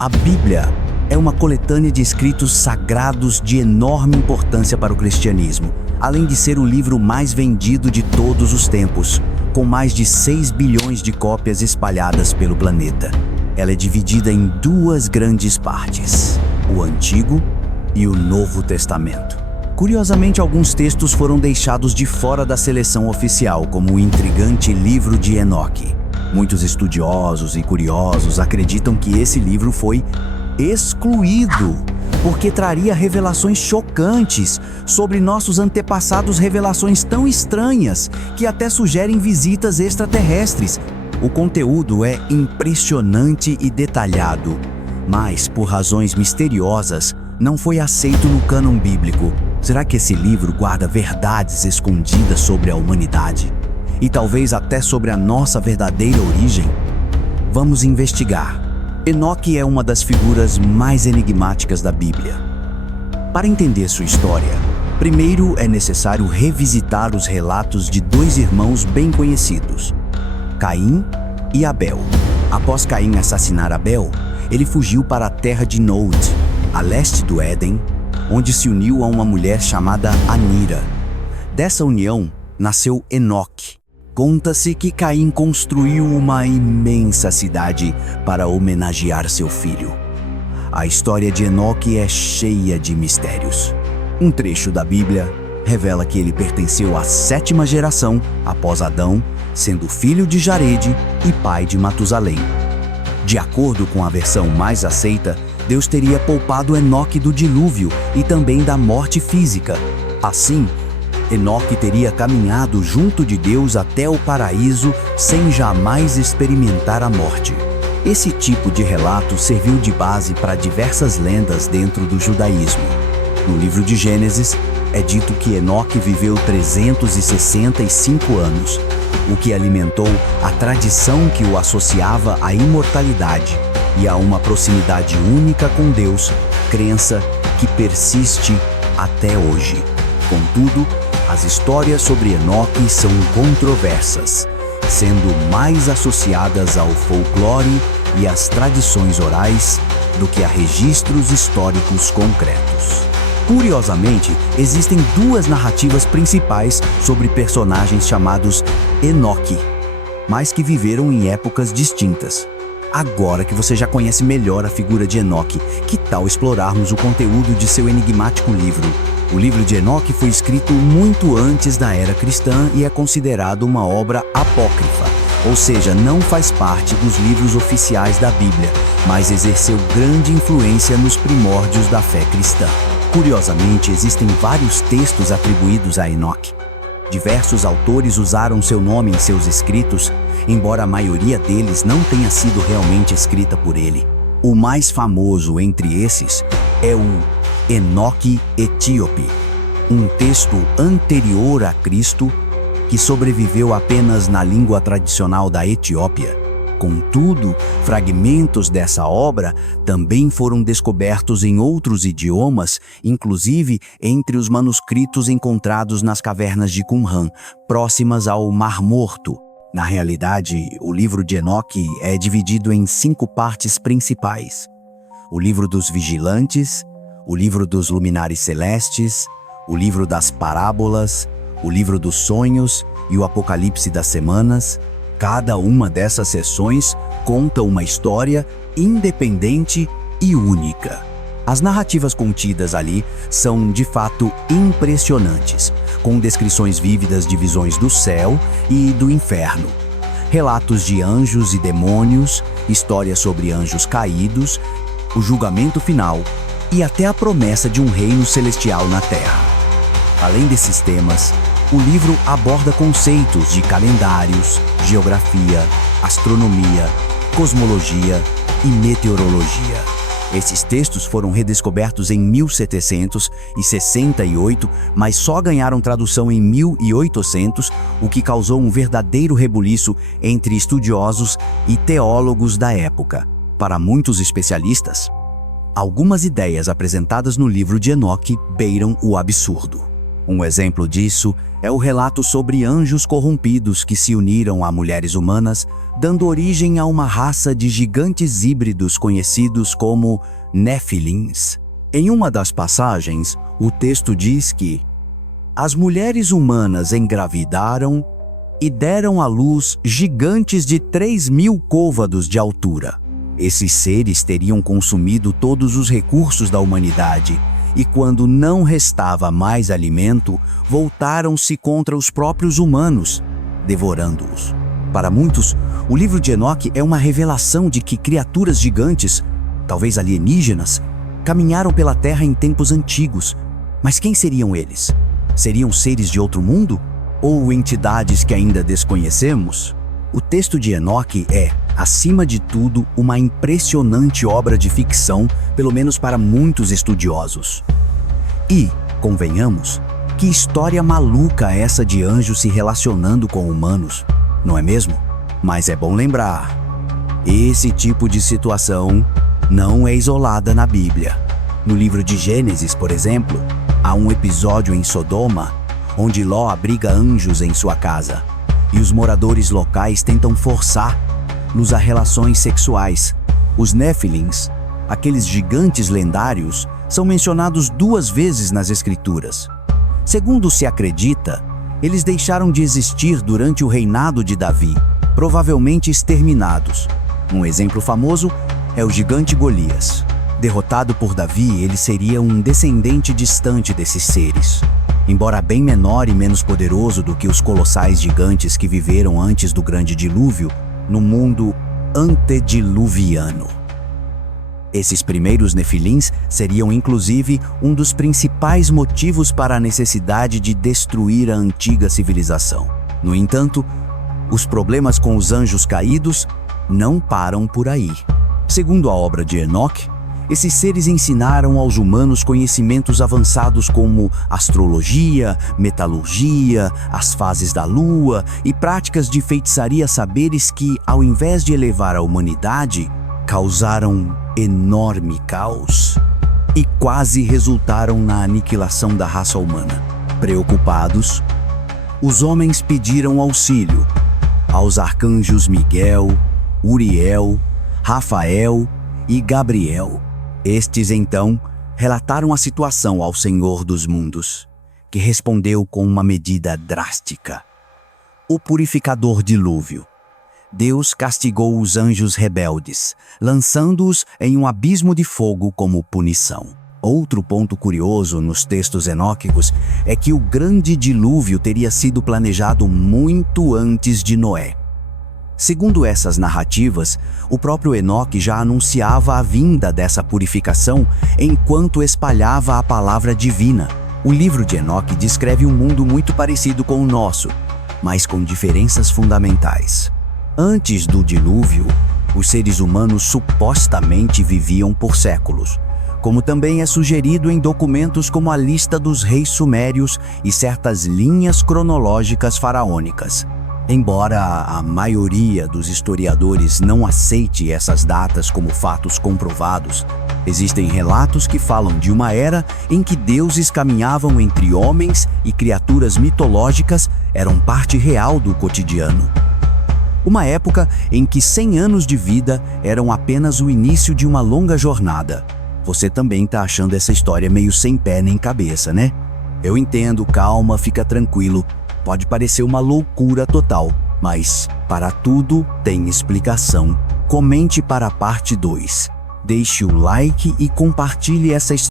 A Bíblia é uma coletânea de escritos sagrados de enorme importância para o cristianismo, além de ser o livro mais vendido de todos os tempos, com mais de 6 bilhões de cópias espalhadas pelo planeta. Ela é dividida em duas grandes partes, o Antigo e o Novo Testamento. Curiosamente, alguns textos foram deixados de fora da seleção oficial, como o intrigante livro de Enoque. Muitos estudiosos e curiosos acreditam que esse livro foi excluído, porque traria revelações chocantes sobre nossos antepassados, revelações tão estranhas que até sugerem visitas extraterrestres. O conteúdo é impressionante e detalhado, mas, por razões misteriosas, não foi aceito no cânon bíblico. Será que esse livro guarda verdades escondidas sobre a humanidade? E talvez até sobre a nossa verdadeira origem? Vamos investigar. Enoque é uma das figuras mais enigmáticas da Bíblia. Para entender sua história, primeiro é necessário revisitar os relatos de dois irmãos bem conhecidos, Caim e Abel. Após Caim assassinar Abel, ele fugiu para a terra de Nod, a leste do Éden, onde se uniu a uma mulher chamada Anira. Dessa união nasceu Enoque. Conta-se que Caim construiu uma imensa cidade para homenagear seu filho. A história de Enoque é cheia de mistérios. Um trecho da Bíblia revela que ele pertenceu à 7ª geração após Adão, sendo filho de Jarede e pai de Matusalém. De acordo com a versão mais aceita, Deus teria poupado Enoque do dilúvio e também da morte física. Assim, Enoque teria caminhado junto de Deus até o paraíso sem jamais experimentar a morte. Esse tipo de relato serviu de base para diversas lendas dentro do judaísmo. No livro de Gênesis, é dito que Enoque viveu 365 anos, o que alimentou a tradição que o associava à imortalidade e a uma proximidade única com Deus, crença que persiste até hoje. Contudo, as histórias sobre Enoque são controversas, sendo mais associadas ao folclore e às tradições orais do que a registros históricos concretos. Curiosamente, existem duas narrativas principais sobre personagens chamados Enoque, mas que viveram em épocas distintas. Agora que você já conhece melhor a figura de Enoque, que tal explorarmos o conteúdo de seu enigmático livro? O livro de Enoque foi escrito muito antes da era cristã e é considerado uma obra apócrifa, ou seja, não faz parte dos livros oficiais da Bíblia, mas exerceu grande influência nos primórdios da fé cristã. Curiosamente, existem vários textos atribuídos a Enoque. Diversos autores usaram seu nome em seus escritos, embora a maioria deles não tenha sido realmente escrita por ele. O mais famoso entre esses é o Enoque Etíope, um texto anterior a Cristo que sobreviveu apenas na língua tradicional da Etiópia. Contudo, fragmentos dessa obra também foram descobertos em outros idiomas, inclusive entre os manuscritos encontrados nas cavernas de Qumran, próximas ao Mar Morto. Na realidade, o livro de Enoque é dividido em 5 partes principais: o livro dos vigilantes, o livro dos luminares celestes, o livro das parábolas, o livro dos sonhos e o apocalipse das semanas. Cada uma dessas seções conta uma história independente e única. As narrativas contidas ali são, de fato, impressionantes, com descrições vívidas de visões do céu e do inferno, relatos de anjos e demônios, histórias sobre anjos caídos, o julgamento final e até a promessa de um reino celestial na Terra. Além desses temas, o livro aborda conceitos de calendários, geografia, astronomia, cosmologia e meteorologia. Esses textos foram redescobertos em 1768, mas só ganharam tradução em 1800, o que causou um verdadeiro rebuliço entre estudiosos e teólogos da época. Para muitos especialistas, algumas ideias apresentadas no livro de Enoque beiram o absurdo. Um exemplo disso é o relato sobre anjos corrompidos que se uniram a mulheres humanas, dando origem a uma raça de gigantes híbridos conhecidos como Néfilins. Em uma das passagens, o texto diz que as mulheres humanas engravidaram e deram à luz gigantes de 3.000 côvados de altura. Esses seres teriam consumido todos os recursos da humanidade e, quando não restava mais alimento, voltaram-se contra os próprios humanos, devorando-os. Para muitos, o livro de Enoque é uma revelação de que criaturas gigantes, talvez alienígenas, caminharam pela Terra em tempos antigos. Mas quem seriam eles? Seriam seres de outro mundo? Ou entidades que ainda desconhecemos? O texto de Enoque é, acima de tudo, uma impressionante obra de ficção, pelo menos para muitos estudiosos. E, convenhamos, que história maluca é essa de anjos se relacionando com humanos, não é mesmo? Mas é bom lembrar, esse tipo de situação não é isolada na Bíblia. No livro de Gênesis, por exemplo, há um episódio em Sodoma, onde Ló abriga anjos em sua casa, e os moradores locais tentam forçar-los a relações sexuais. Os Néfilins, aqueles gigantes lendários, são mencionados 2 vezes nas Escrituras. Segundo se acredita, eles deixaram de existir durante o reinado de Davi, provavelmente exterminados. Um exemplo famoso é o gigante Golias. Derrotado por Davi, ele seria um descendente distante desses seres. Embora bem menor e menos poderoso do que os colossais gigantes que viveram antes do grande dilúvio, no mundo antediluviano. Esses primeiros nefilins seriam inclusive um dos principais motivos para a necessidade de destruir a antiga civilização. No entanto, os problemas com os anjos caídos não param por aí. Segundo a obra de Enoque, esses seres ensinaram aos humanos conhecimentos avançados como astrologia, metalurgia, as fases da lua e práticas de feitiçaria, saberes que, ao invés de elevar a humanidade, causaram enorme caos e quase resultaram na aniquilação da raça humana. Preocupados, os homens pediram auxílio aos arcanjos Miguel, Uriel, Rafael e Gabriel. Estes, então, relataram a situação ao Senhor dos Mundos, que respondeu com uma medida drástica: o purificador dilúvio. Deus castigou os anjos rebeldes, lançando-os em um abismo de fogo como punição. Outro ponto curioso nos textos enóquicos é que o grande dilúvio teria sido planejado muito antes de Noé. Segundo essas narrativas, o próprio Enoque já anunciava a vinda dessa purificação enquanto espalhava a palavra divina. O livro de Enoque descreve um mundo muito parecido com o nosso, mas com diferenças fundamentais. Antes do dilúvio, os seres humanos supostamente viviam por séculos, como também é sugerido em documentos como a lista dos reis sumérios e certas linhas cronológicas faraônicas. Embora a maioria dos historiadores não aceite essas datas como fatos comprovados, existem relatos que falam de uma era em que deuses caminhavam entre homens e criaturas mitológicas eram parte real do cotidiano. Uma época em que 100 anos de vida eram apenas o início de uma longa jornada. Você também está achando essa história meio sem pé nem cabeça, né? Eu entendo, calma, fica tranquilo. Pode parecer uma loucura total, mas para tudo tem explicação. Comente para a parte 2. Deixe o like e compartilhe essa história.